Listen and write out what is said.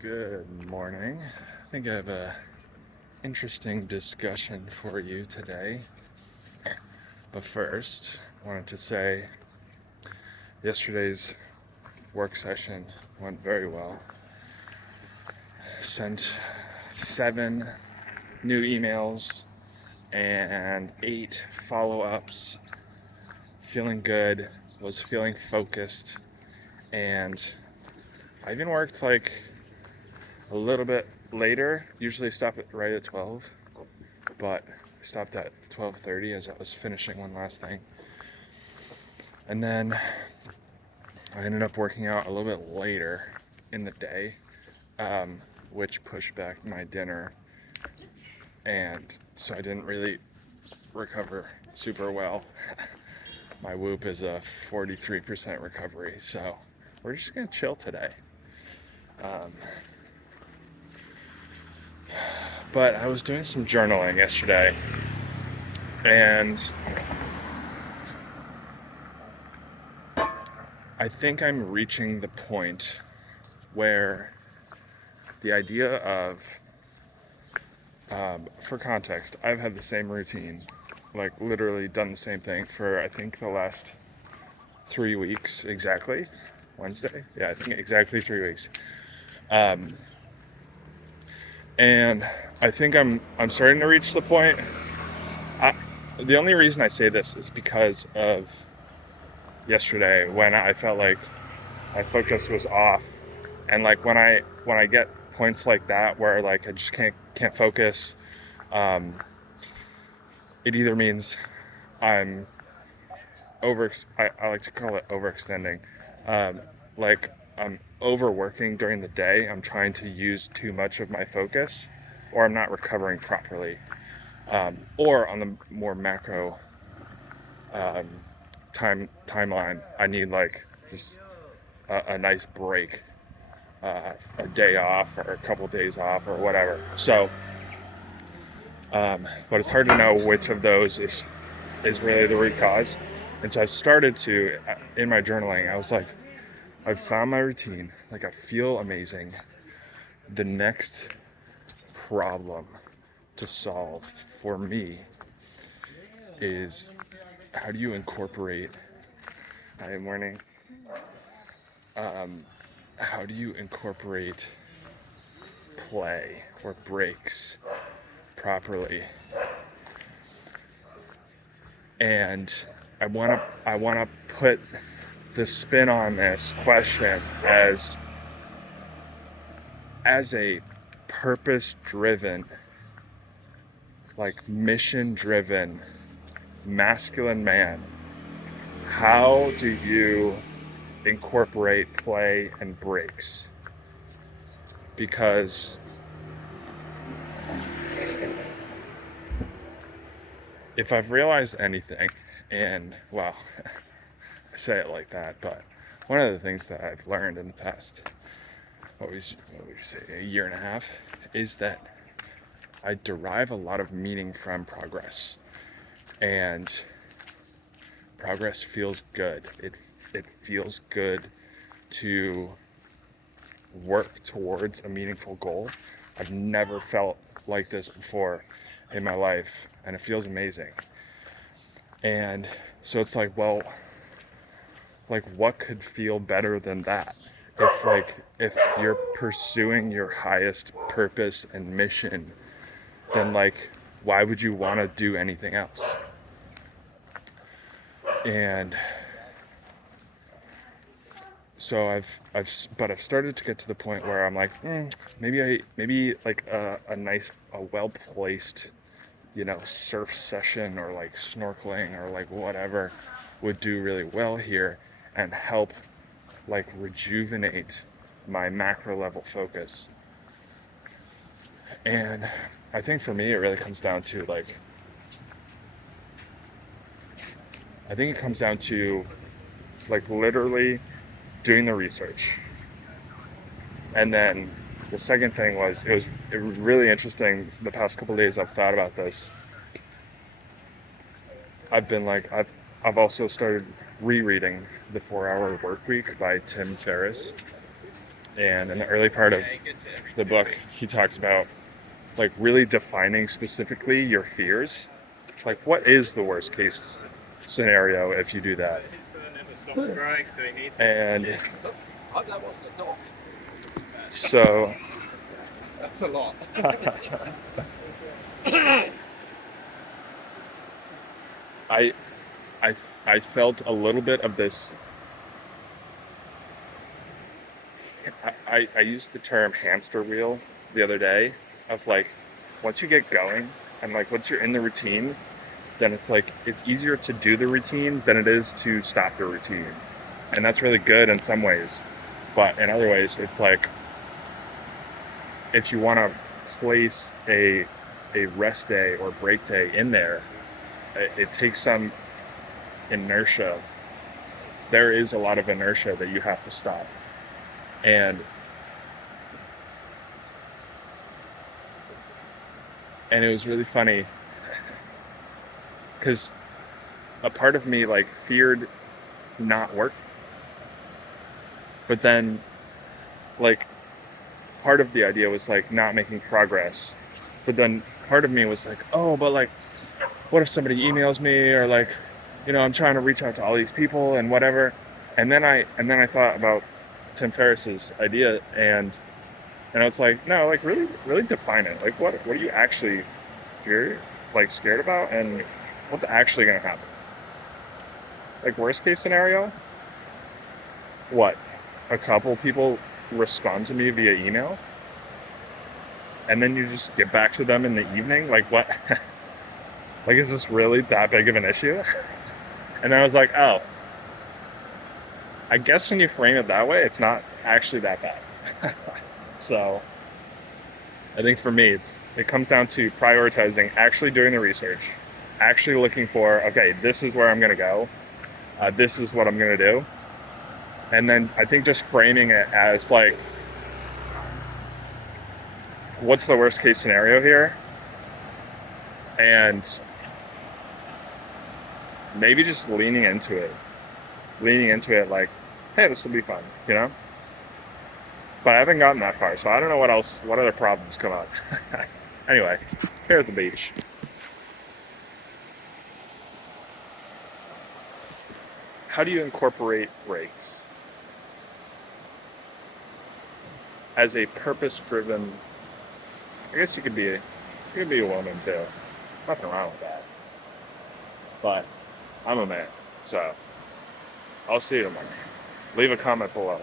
Good morning. I think I have a interesting discussion for you today. But first, I wanted to say yesterday's work session went very well. Sent 7 new emails and 8 follow-ups. Feeling good, was feeling focused, and I even worked like a little bit later. Usually stop at right at 12, but I stopped at 12:30 as I was finishing one last thing. And then I ended up working out a little bit later in the day, which pushed back my dinner. And so I didn't really recover super well. My Whoop is a 43% recovery, so we're just gonna chill today. Um, but I was doing some journaling yesterday, and I think I'm reaching the point where the idea of, for context, I've had the same routine, like literally done the same thing for I think the last 3 weeks exactly. Wednesday? Yeah, I think exactly 3 weeks. Um, and I think I'm starting to reach the point. I, the only reason I say this is because of yesterday when I felt like my focus was off, and like when I get points like that where like I just can't focus, um, it either means I'm I like to call it overextending. Um, like I'm overworking during the day. I'm trying to use too much of my focus, or I'm not recovering properly. Or on the more macro um, timeline, I need like just a nice break, a day off or a couple days off or whatever. So, but it's hard to know which of those is really the root cause. And so I've started to, in my journaling, I was like, I've found my routine. Like, I feel amazing. The next problem to solve for me is how do you incorporate, I am learning, how do you incorporate play or breaks properly? And I want to put the spin on this question as a purpose driven, like mission driven masculine man. How do you incorporate play and breaks? Because if I've realized anything, and well, I say it like that, but one of the things that I've learned in the past, what would you say, a year and a half, is that I derive a lot of meaning from progress, and progress feels good. It feels good to work towards a meaningful goal. I've never felt like this before in my life, and it feels amazing. And so it's like, well, like what could feel better than that? If you're pursuing your highest purpose and mission, then like why would you want to do anything else? And so I've started to get to the point where I'm like, maybe like a nice, a well placed, surf session or like snorkeling or like whatever would do really well here and help like rejuvenate my macro level focus. And I think for me, it really comes down to like, I think it comes down to like literally doing the research. And then the second thing was, it was really interesting. The past couple of days I've thought about this. I've also started rereading The 4 Hour Work Week by Tim Ferriss. And in the early part of the book, he talks about like really defining specifically your fears. Like, what is the worst case scenario if you do that? And so That's a lot. I, I, I felt a little bit of this. I used the term hamster wheel the other day of like, once you get going and like once you're in the routine, then it's like it's easier to do the routine than it is to stop the routine. And that's really good in some ways. But in other ways, it's like if you want to place a rest day or break day in there, it takes some inertia. There is a lot of inertia that you have to stop. And it was really funny because a part of me like feared not working, but then like part of the idea was like not making progress, but then part of me was like, oh, but like what if somebody emails me, or like, I'm trying to reach out to all these people and whatever. And then I thought about Tim Ferriss's idea, and it's like, no, like really define it. Like what are you actually scared about, and what's actually gonna happen? Like worst case scenario, what? A couple people respond to me via email, and then you just get back to them in the evening? Like what? Like, is this really that big of an issue? And I was like, oh, I guess when you frame it that way, it's not actually that bad. So I think for me, it comes down to prioritizing, actually doing the research, actually looking for, okay, this is where I'm going to go. This is what I'm going to do. And then I think just framing it as like, what's the worst case scenario here? And maybe just leaning into it like, hey, this will be fun, But I haven't gotten that far, so I don't know what other problems come up. Anyway, here at the beach. How do you incorporate breaks as a purpose-driven? I guess you could be a woman too. Nothing wrong with that. But I'm a man, so I'll see you tomorrow. Leave a comment below.